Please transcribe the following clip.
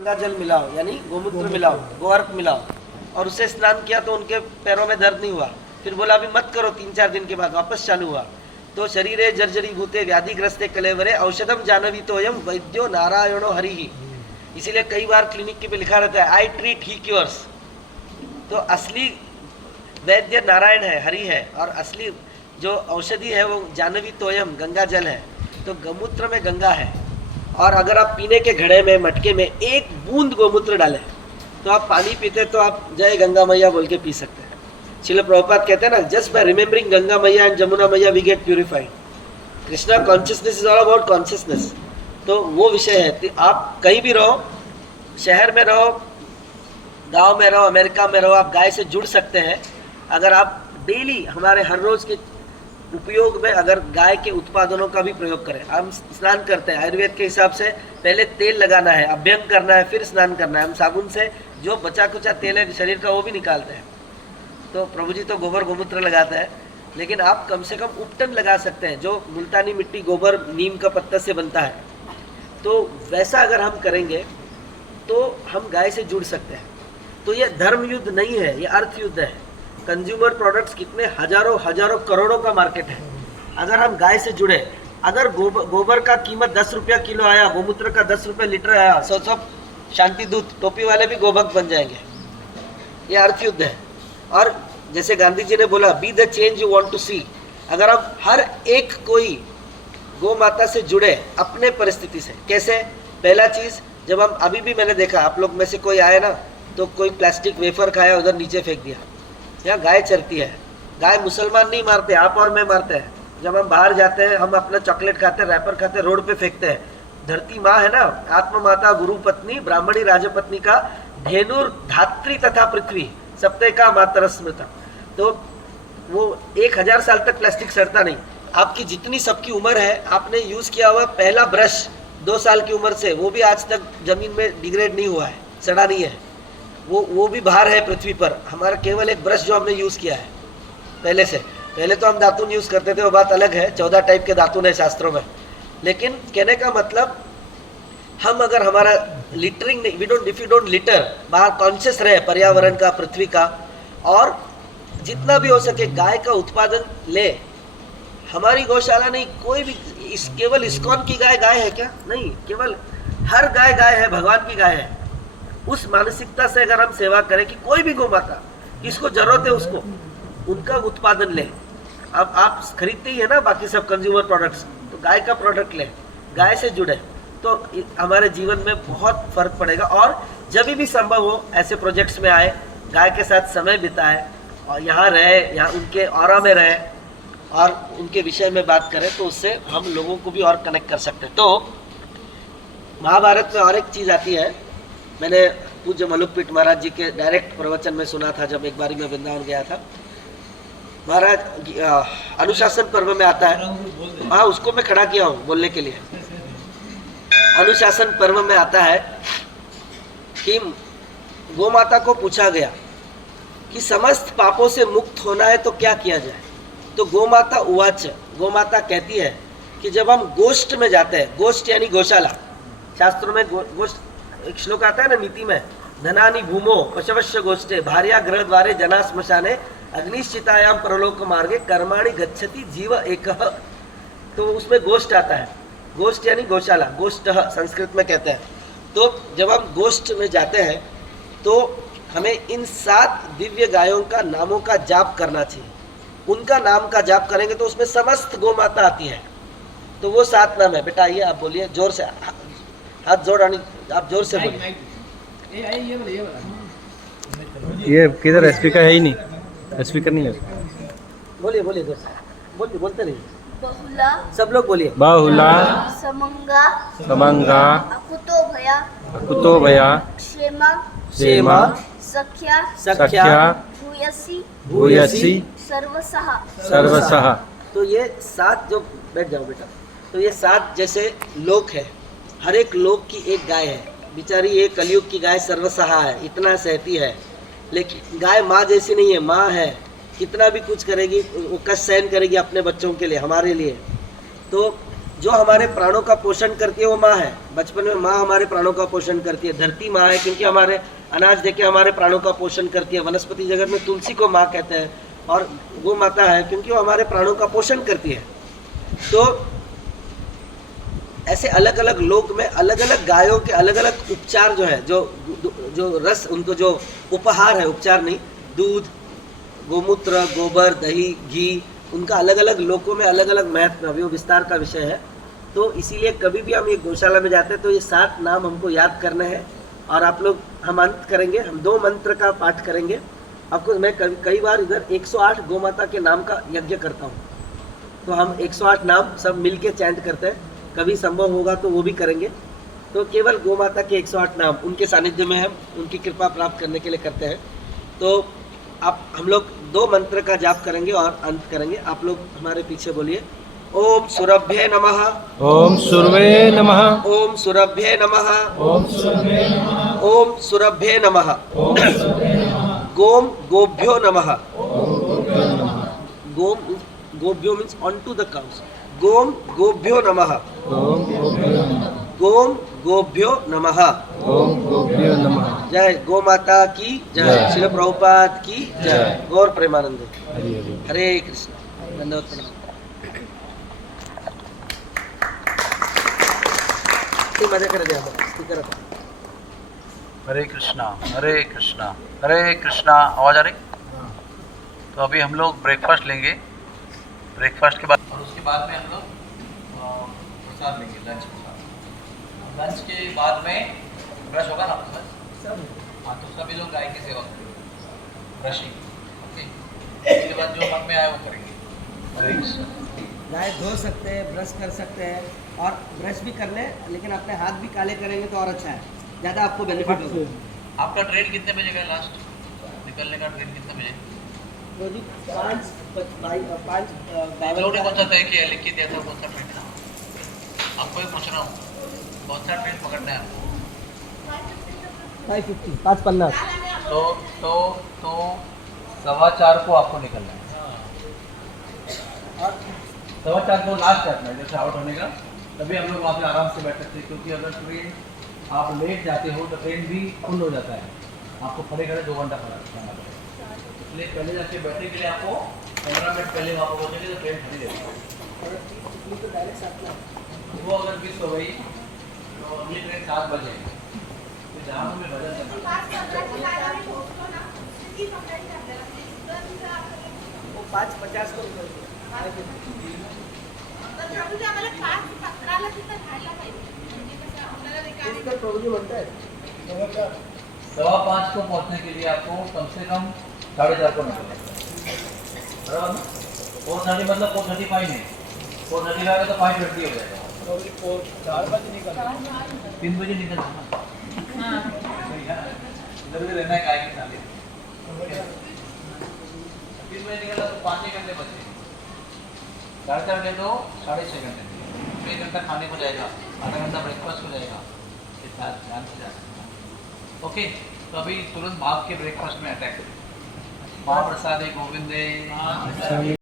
गंगा जल मिलाओ, यानी गोमूत्र मिलाओ, गोअर्क मिलाओ, और उससे स्नान किया तो उनके पैरों में दर्द नहीं हुआ। फिर बोला अभी मत करो, 3-4 दिन के बाद वापस चालू हुआ। तो शरीरे जर्जरी भूते व्याधिग्रस्ते कलेवरे औषधम जानवी तोयम वैद्यो नारायणो हरि ही। इसीलिए कई बार क्लिनिक के पे लिखा रहता है आई ट्रीट ही क्योर्स। तो असली वैद्य नारायण है, हरि है, और असली जो औषधि है वो जानवी तोयम गंगा जल है। तो गोमूत्र में गंगा है। और अगर आप पीने के घड़े में, मटके में एक बूंद गोमूत्र डालें तो आप पानी पीते तो आप जय गंगा मैया बोल के पी सकते हैं। श्रील प्रभुपाद कहते हैं ना, जस्ट बाय रिमेम्बरिंग गंगा मैया एंड जमुना मैया we get purified. Krishna consciousness is all about consciousness. तो वो विषय है। तो आप कहीं भी रहो, शहर में रहो, गांव में रहो, अमेरिका में रहो, आप गाय से जुड़ सकते हैं अगर आप डेली हमारे हर रोज के उपयोग में अगर गाय के उत्पादनों का भी प्रयोग करें। हम स्नान करते हैं आयुर्वेद के हिसाब से, पहले तेल लगाना है, अभ्यंग करना है, फिर स्नान करना है। हम साबुन से जो बचा कुचा तेल है शरीर का वो भी निकालते हैं। तो प्रभु जी तो गोबर गोमूत्र लगाते हैं, लेकिन आप कम से कम उपटन लगा सकते हैं जो मुल्तानी मिट्टी, गोबर, नीम का पत्ता से बनता है। तो वैसा अगर हम करेंगे तो हम गाय से जुड़ सकते हैं। तो ये धर्म युद्ध नहीं है, ये अर्थ युद्ध है। कंज्यूमर प्रोडक्ट्स कितने हजारों हजारों करोड़ों का मार्केट है। अगर हम गाय से जुड़े, अगर गोबर का कीमत 10 रुपया किलो आया, गोमूत्र का 10 रुपया लीटर आया, सब शांति दूत टोपी वाले भी गोभक्त बन जाएंगे। ये अर्थ युद्ध है। और जैसे गांधी जी ने बोला be the change you want to see. अगर हम हर एक कोई गौ माता से जुड़े अपने परिस्थिति से, कैसे? पहला चीज, जब हम अभी भी मैंने देखा आप लोग में से कोई आए ना तो कोई प्लास्टिक वेफर खाया उधर नीचे फेंक दिया। यहाँ गाय चरती है। गाय मुसलमान नहीं मारते, आप और मैं मारते हैं। जब हम बाहर जाते हैं हम अपना चॉकलेट खाते हैं, रैपर खाते हैं, रोड पे फेंकते हैं। धरती माँ है ना, आत्म माता, गुरु पत्नी, ब्राह्मणी राजपत्नी का धेनुर धात्री तथा पृथ्वी सप्ते का मातर स्मृता। तो वो 1000 साल तक प्लास्टिक सड़ता नहीं। आपकी जितनी सबकी उम्र है, आपने यूज किया हुआ पहला ब्रश 2 साल की उम्र से, वो भी आज तक जमीन में डिग्रेड नहीं हुआ है, सड़ा नहीं है। वो भी बाहर है पृथ्वी पर। हमारा केवल एक ब्रश जो हमने यूज किया है पहले से। पहले तो हम दातुन यूज करते थे, वो बात अलग है, 14 टाइप के दातुन है शास्त्रों में। लेकिन कहने का मतलब, हम अगर हमारा लिटरिंग नहीं, इफ यू डोंट लिटर, बाहर कॉन्शियस रहे पर्यावरण का, पृथ्वी का, और जितना भी हो सके गाय का उत्पादन ले। हमारी गौशाला नहीं, कोई भी केवल इस्कॉन की गाय गाय है क्या? नहीं, केवल हर गाय गाय है, भगवान की गाय है। उस मानसिकता से अगर हम सेवा करें कि कोई भी गौ माता, किसको जरूरत है उसको, उनका उत्पादन ले। अब आप खरीदते ही है ना बाकी सब कंज्यूमर प्रोडक्ट्स, तो गाय का प्रोडक्ट ले, गाय से जुड़े तो हमारे जीवन में बहुत फर्क पड़ेगा। और जब भी संभव हो ऐसे प्रोजेक्ट्स में आए, गाय के साथ समय बिताए और यहाँ रहे, यहाँ उनके ऑरा में रहे और उनके विषय में बात करें, तो उससे हम लोगों को भी और कनेक्ट कर सकते हैं। तो महाभारत में और एक चीज़ आती है, मैंने पूज्य मलुकपीठ महाराज जी के डायरेक्ट प्रवचन में सुना था जब एक बारी मैं वृंदावन गया था। महाराज अनुशासन पर्व में आता है, हाँ उसको मैं खड़ा किया हूँ बोलने के लिए। अनुशासन पर्व में आता है कि गौ माता को पूछा गया कि समस्त पापों से मुक्त होना है तो क्या किया जाए। तो गौ माता उवाच, गौ माता कहती है कि जब हम गोष्ठ में जाते हैं, गोष्ठ यानी गौशाला, शास्त्रों में गोष्ठ एक श्लोक आता है ना नीति में, धनानि भूमो पशवश्य गोष्ठे भार्या ग्रह द्वारे जना श्मशाने अग्निश्चितायाम परलोक मार्गे कर्माणि गच्छति जीव एकः। तो उसमें गोष्ठ आता है, गोष्ठ यानी गौशाला, गोष्ठ संस्कृत में कहते हैं। तो जब हम गोष्ठ में जाते हैं तो हमें इन 7 दिव्य गायों का नामों का जाप करना चाहिए। उनका नाम का जाप करेंगे तो उसमें समस्त गौ माता आती है। तो वो 7 नाम है। बेटा आइए, आप बोलिए जोर से, हाथ जोड़, आप जोर से बोलिए। ये किधर स्पीकर है ही नहीं, स्पीकर नहीं है। बोलिए बोलिए जोर से, बोलिए, बोलते रहिए। बहुला, सब लोग बोलिए। बाहुला, समंगा, समंगा, अकुतो भया, अकुतो भया, क्षेमा, क्षेमा, सख्या, सख्या, भूयसी, भूयसी, सर्वसहा। सर्वसहा। तो ये 7 जो, बैठ जाओ बेटा। तो ये 7 जैसे लोक है, हर एक लोक की एक गाय है। बेचारी ये कलयुग की गाय सर्वसहा है, इतना सहती है। लेकिन गाय माँ जैसी नहीं है, माँ है, कितना भी कुछ करेगी, वो कष्ट सहन करेगी अपने बच्चों के लिए, हमारे लिए। तो जो हमारे प्राणों का पोषण करती है वो माँ है। बचपन में माँ हमारे प्राणों का पोषण करती है। धरती माँ है क्योंकि हमारे अनाज देके हमारे प्राणों का पोषण करती है। वनस्पति जगत में तुलसी को माँ कहते हैं और गौ माता है क्योंकि वो हमारे प्राणों का पोषण करती है। तो ऐसे अलग अलग लोक में अलग अलग गायों के अलग अलग उपचार जो है, जो रस उनको जो उपहार है, उपचार नहीं, दूध, गोमूत्र, गोबर, दही, घी, उनका अलग अलग लोकों में अलग अलग महत्व है, वो विस्तार का विषय है। तो इसीलिए कभी भी हम ये गौशाला में जाते हैं तो ये 7 नाम हमको याद करने हैं। और आप लोग, हम अंत करेंगे, हम 2 मंत्र का पाठ करेंगे। आपको मैं कई बार इधर 108 गौ माता के नाम का यज्ञ करता हूँ, तो हम 108 नाम सब मिल के चैंट करते हैं। कभी संभव होगा तो वो भी करेंगे। तो केवल गौ माता के 108 नाम उनके सानिध्य में हम उनकी कृपा प्राप्त करने के लिए करते हैं। तो आप, हम लोग 2 मंत्र का जाप करेंगे और अंत करेंगे। आप लोग हमारे पीछे बोलिए। ओम सुरभ्ये नमः। ओम सुरवे नमः। ओम सुरभ्ये नमः। ओम सुरवे नमः। ओम सुरभ्ये नमः। ओम सुरवे नमः। गोम गोभ्यो नमः। ओम गोभ्यो नमः। गोम, गोभ्यो means on to the cows. गोम गोभ्यो नमः। ओम गोभ्यो नमः। गोम गोभ्यो नमः। ओम गोभ्यो नमः। जय गौ माता की जय। जय। श्रील प्रभुपाद की जय। जय। गौर प्रेमानंद। हरि हरि। हरे कृष्ण। धन्यवाद प्रणाम। मजा कर दिया स्पीकर। हरे कृष्णा हरे कृष्णा हरे कृष्णा। आवाज़ आ रही? तो अभी हम लोग ब्रेकफास्ट लेंगे। ब्रेकफास्ट के बाद और उसके बाद में हम लोग प्रसाद लेंगे, लंच प्रसाद। लंच के बाद में ब्रश होगा ना आपके पास? हाँ, तो सभी लोग गाय की सेवा करेंगे, ब्रशिंग। ओके, उसके बाद जो मन में आए वो करेंगे। हरे कृष्णा। गाय धो सकते हैं, ब्रश कर सकते हैं और ब्रश भी कर ले, लेकिन अपने हाथ भी काले करेंगे तो और अच्छा है, ज़्यादा आपको बेनिफिट होगा। आपका ट्रेन कितने बजे का लास्ट निकलने का? ट्रेन कितने बजे? तो जी 5 लोगों ने कौन सा तय किया, लिख के दिया था कौन सा ट्रेन था? आपको ही पूछ रहा हूँ, कौन सा ट्रेन पकड़ना है आपको? 5:50। तो 4:15 को आपको निकलना है। और 4:15 को लास्ट है अपना, जैसे आउट होने का, तभी हम लोग वहाँ पे आराम से बैठ सकते हैं। क्योंकि अगर ट्रेन आप लेट जाते हो तो ट्रेन भी फुल हो जाता है, आपको खड़े खड़े 2 घंटा खड़ा रहना पड़ेगा। इसलिए पहले जाके बैठने के लिए आपको 15 मिनट पहले वहाँ पर पहुँचेंगे तो ट्रेन खड़ी रहेगी। वो अगर मिस हो गई तो अगली ट्रेन 7 बजे, तो जहाँ हमें बदल करना 5:50 को प्रॉब्लम होता है। 5:15 को पहुँचने के लिए आपको कम से कम 4:30 को निकलना है, बराबर ना? 4:30 मतलब 4:35 नहीं, 4:30 आएगा तो 5:20 हो जाएगा। 4 बजे निकलना, 3 बजे निकलना ना, इधर भी रहना है गाय के साथ। 3 बजे निकलना तो 5 घंटे बचे, 4 घंटे तो 6.5 घंटे, 1 घंटा खाने को जाएगा, आधा घंटा ब्रेकफास्ट हो जाएगा, फिर साथ ध्यान से जा सकते। ओके, तो अभी तुरंत भाग के ब्रेकफास्ट में अटैक करें। महाप्रसादे गोविंदे।